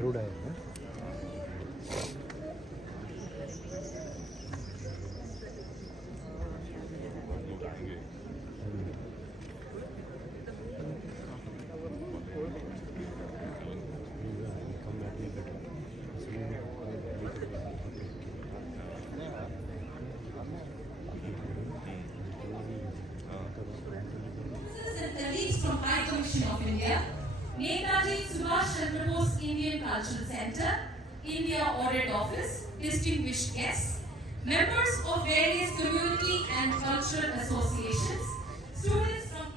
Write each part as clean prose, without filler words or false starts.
And colleagues from High Commission of India, Netaji Subhash Chandra Bose Indian Cultural Center, India Audit Office, distinguished guests, members of various community and cultural associations, students from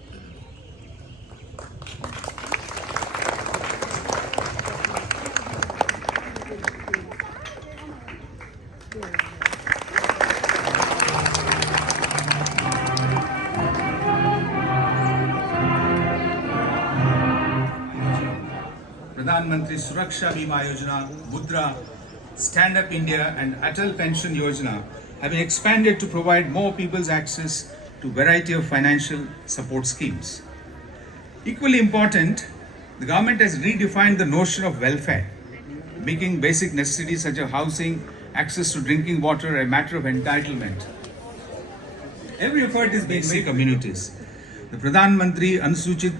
Pradhan Mantri Suraksha Bima Yojana, Mudra, Stand Up India and Atal Pension Yojana have been expanded to provide more people's access to variety of financial support schemes. Equally important, the government has redefined the notion of welfare, making basic necessities such as housing, access to drinking water a matter of entitlement. Every effort is being made communities. The Pradhan Mantri Anusuchit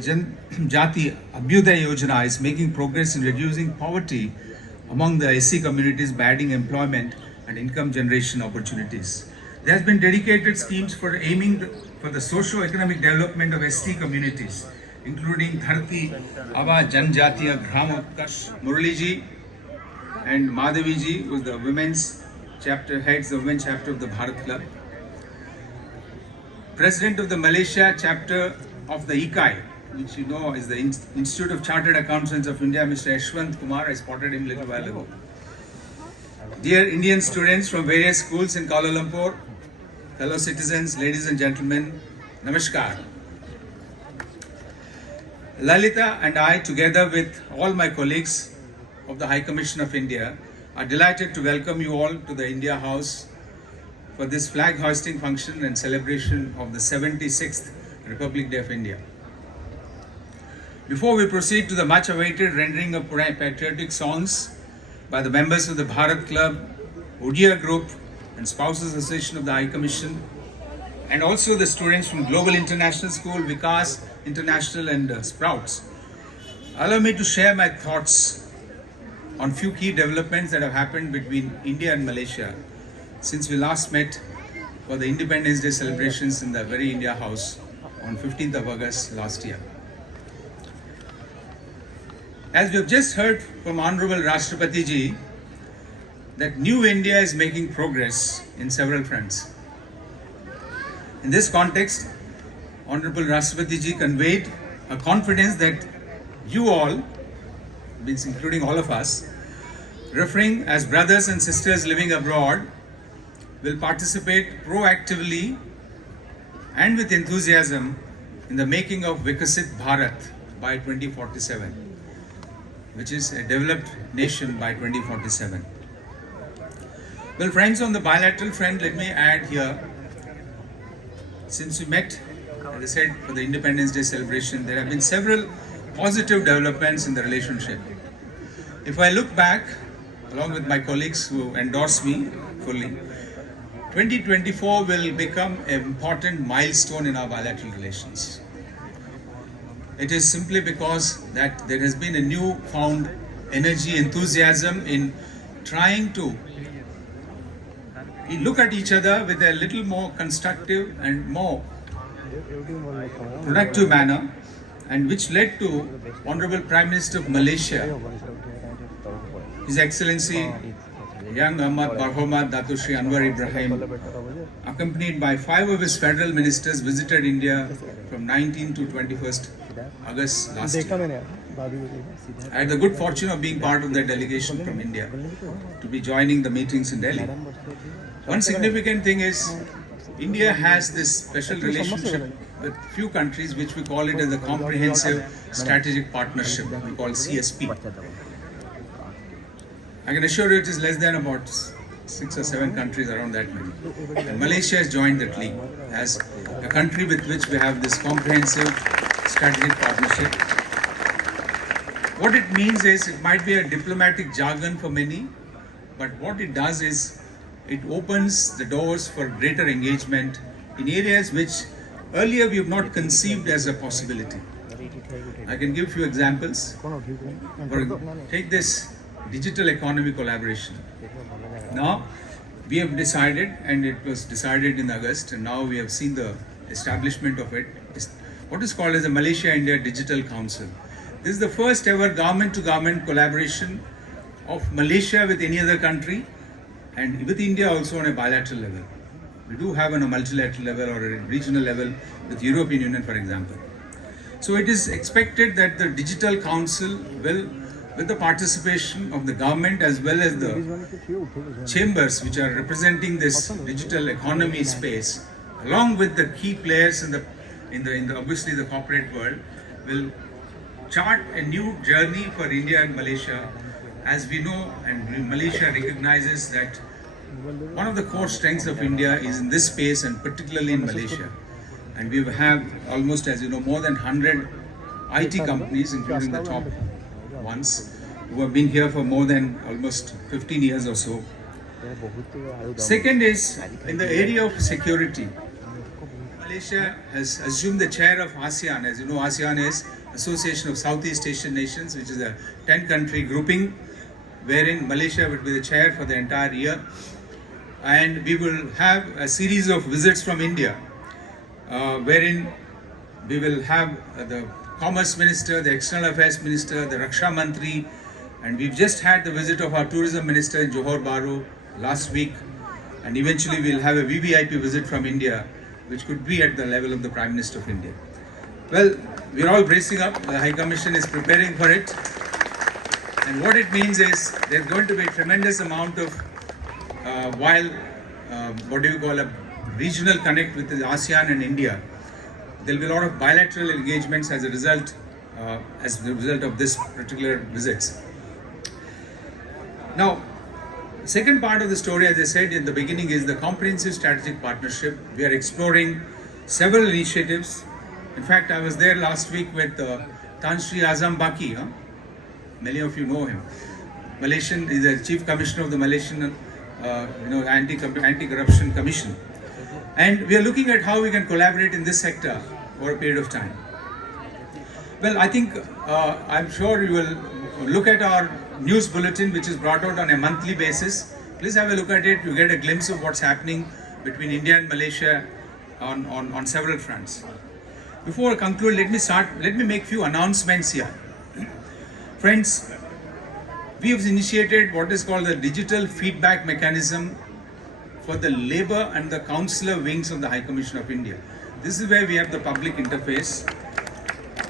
Jati Abhyuday Yojana is making progress in reducing poverty among the SC communities by adding employment and income generation opportunities. There has been dedicated schemes for aiming for the socio-economic development of ST communities, including Dharti Aba Janjatiya Gram Utkarsh. Muraliji and Madhaviji, who is the women's chapter, heads the women's chapter of the Bharat Club. President of the Malaysia chapter of the ICAI, which you know is the Institute of Chartered Accountants of India, Mr. Yashwant Kumar. I spotted him a little while ago. Dear Indian students from various schools in Kuala Lumpur, fellow citizens, ladies and gentlemen, Namaskar. Lalita and I, together with all my colleagues of the High Commission of India, are delighted to welcome you all to the India House for this flag hoisting function and celebration of the 76th Republic Day of India. Before we proceed to the much awaited rendering of patriotic songs by the members of the Bharat Club, Odia Group and Spouses Association of the High Commission, and also the students from Global International School, Vikas International and Sprouts, allow me to share my thoughts on few key developments that have happened between India and Malaysia since we last met for the Independence Day celebrations in the very India House on 15th of August last year. As we have just heard from Honorable Rashtrapati Ji, that new India is making progress in several fronts. In this context, Honorable Rashtrapati Ji conveyed a confidence that you all, means including all of us, referring as brothers and sisters living abroad, will participate proactively and with enthusiasm in the making of Vikasit Bharat by 2047, which is a developed nation by 2047. Well, friends, on the bilateral front, let me add here, since we met, as I said, for the Independence Day celebration, there have been several positive developments in the relationship. If I look back, along with my colleagues who endorse me fully, 2024 will become an important milestone in our bilateral relations. It is simply because that there has been a newfound energy, enthusiasm in trying to look at each other with a little more constructive and more productive manner, and which led to Honorable Prime Minister of Malaysia, His Excellency Yang Ahmad Berhormat Datuk Sri Anwar Ibrahim, accompanied by 5 of his federal ministers, visited India from 19 to 21st August last year. I had the good fortune of being part of the delegation from India to be joining the meetings in Delhi. One significant thing is India has this special relationship with few countries which we call it as a comprehensive strategic partnership, we call CSP. I can assure you it is less than about 6 or 7 countries around that many. And Malaysia has joined that league as a country with which we have this comprehensive strategic partnership. What it means is, it might be a diplomatic jargon for many, but what it does is it opens the doors for greater engagement in areas which earlier we have not conceived as a possibility. I can give few examples. Take this digital economy collaboration. Now, we have decided, and it was decided in August, and now we have seen the establishment of it, what is called as the Malaysia-India Digital Council. This is the first ever government-to-government collaboration of Malaysia with any other country, and with India also on a bilateral level. We do have on a multilateral level or a regional level with European Union, for example. So it is expected that the Digital Council will, with the participation of the government as well as the chambers which are representing this digital economy space, along with the key players in the obviously the corporate world, will chart a new journey for India and Malaysia. As we know, and Malaysia recognizes that one of the core strengths of India is in this space, and particularly in Malaysia. And we have almost, as you know, more than 100 IT companies, including the top ones, who have been here for more than almost 15 years or so. Second is in the area of security. Malaysia has assumed the chair of ASEAN. As you know, ASEAN is Association of Southeast Asian Nations, which is a 10-country grouping, wherein Malaysia would be the chair for the entire year. And we will have a series of visits from India, wherein we will have the Commerce Minister, the External Affairs Minister, the Raksha Mantri, and we've just had the visit of our Tourism Minister in Johor Bahru last week, and eventually we'll have a VVIP visit from India, which could be at the level of the Prime Minister of India. Well, we're all bracing up. The High Commission is preparing for it. And what it means is there's going to be a tremendous amount of, a regional connect with the ASEAN and India. There'll be a lot of bilateral engagements as a result of this particular visits. Now, second part of the story, as I said in the beginning, is the comprehensive strategic partnership. We are exploring several initiatives. In fact, I was there last week with Tan Sri Azam Baki. Many of you know him. Malaysian is the Chief Commissioner of the Malaysian Anti-Corruption Commission. And we are looking at how we can collaborate in this sector for a period of time. Well, I think, I'm sure you will look at our news bulletin, which is brought out on a monthly basis. Please have a look at it. You get a glimpse of what's happening between India and Malaysia on several fronts. Before I conclude, let me make few announcements here. Friends, we have initiated what is called the digital feedback mechanism for the labor and the consular wings of the High Commission of India. This is where we have the public interface.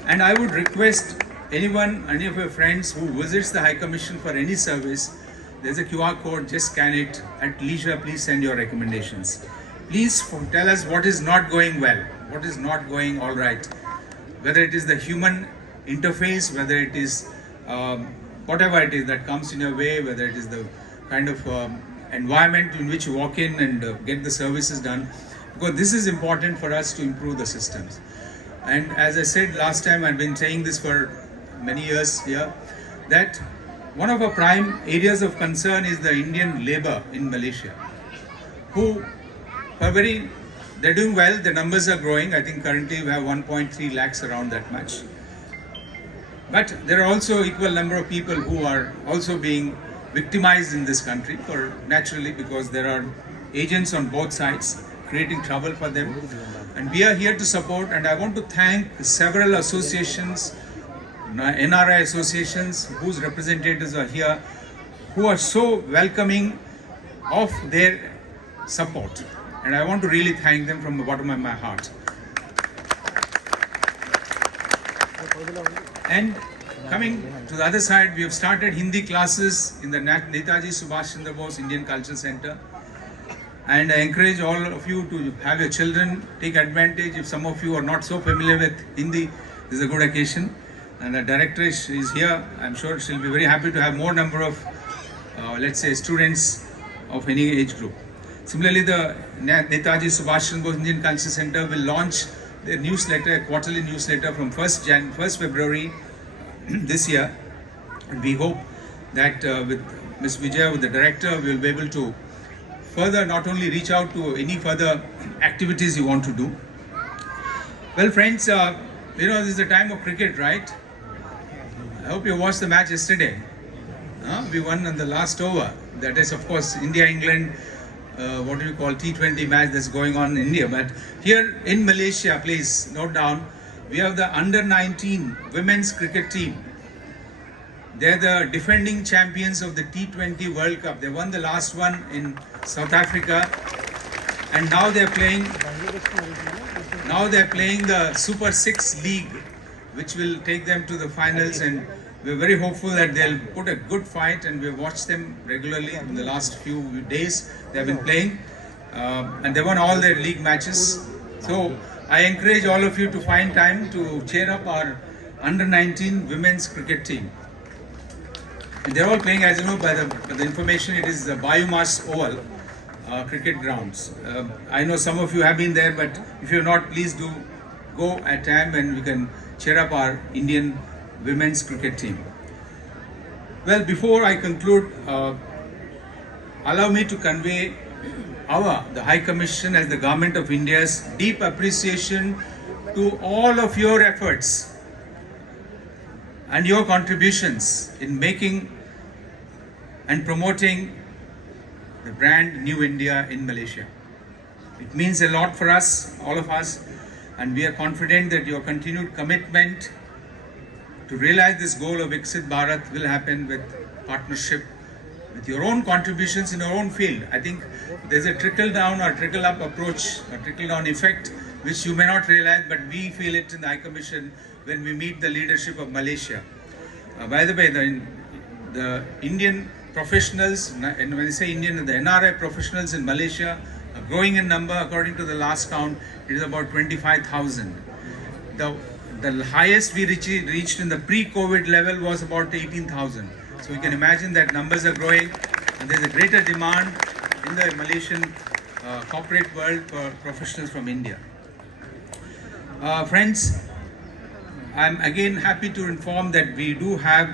And I would request anyone, any of your friends who visits the High Commission for any service, there's a QR code, just scan it. At leisure, please send your recommendations. Please tell us what is not going well, what is not going all right. Whether it is the human interface, whether it is whatever it is that comes in your way, whether it is the kind of environment in which you walk in and get the services done. Because this is important for us to improve the systems. And as I said last time, I've been saying this for many years here, that one of our prime areas of concern is the Indian labor in Malaysia, who they're doing well, the numbers are growing. I think currently we have 1.3 lakhs, around that much. But there are also equal number of people who are also being victimized in this country, naturally, because there are agents on both sides creating trouble for them. And we are here to support, and I want to thank several associations, NRI associations, whose representatives are here, who are so welcoming of their support. And I want to really thank them from the bottom of my heart. And coming to the other side, we have started Hindi classes in the Netaji Subhash Chandra Bose Indian Cultural Center. And I encourage all of you to have your children take advantage. If some of you are not so familiar with Hindi, this is a good occasion. And the directress is here. I'm sure she'll be very happy to have more number of, let's say, students of any age group. Similarly, the Netaji Subhash Chandra Bose Indian Cultural Center will launch their newsletter, a quarterly newsletter from 1st February this year. And we hope that with Ms. Vijaya, with the director, we will be able to further not only reach out to any further activities you want to do. Well, friends, this is the time of cricket, right? I hope you watched the match yesterday. We won on the last over. That is, of course, India-England, what do you call, T20 match that's going on in India. But here in Malaysia, please note down, we have the under-19 women's cricket team. They're the defending champions of the T20 World Cup. They won the last one in South Africa, and now they're playing the Super 6 League, which will take them to the finals, and we're very hopeful that they'll put a good fight, and we've watched them regularly in the last few days. They've been playing, and they won all their league matches. So I encourage all of you to find time to cheer up our under-19 women's cricket team. And they're all playing, as you know, by the information, it is the Biomass Oval cricket grounds. I know some of you have been there, but if you're not, please do go at time and we can cheer up our Indian women's cricket team. Well, before I conclude, allow me to convey the High Commission as the Government of India's deep appreciation to all of your efforts and your contributions in making and promoting the brand New India in Malaysia. It means a lot for us, all of us, and we are confident that your continued commitment to realize this goal of Viksit Bharat will happen with partnership, with your own contributions in your own field. I think there's a trickle-down or trickle-up approach, a trickle-down effect, which you may not realize, but we feel it in the High Commission when we meet the leadership of Malaysia. By the way, the Indian professionals, and when I say Indian, the NRI professionals in Malaysia are growing in number. According to the last count, it is about 25,000. The highest we reached in the pre-COVID level was about 18,000. So you can imagine that numbers are growing, and there's a greater demand in the Malaysian corporate world for professionals from India. Friends, I'm again happy to inform that we do have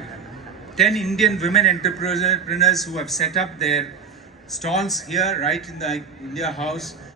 10 Indian women entrepreneurs who have set up their stalls here right in the India House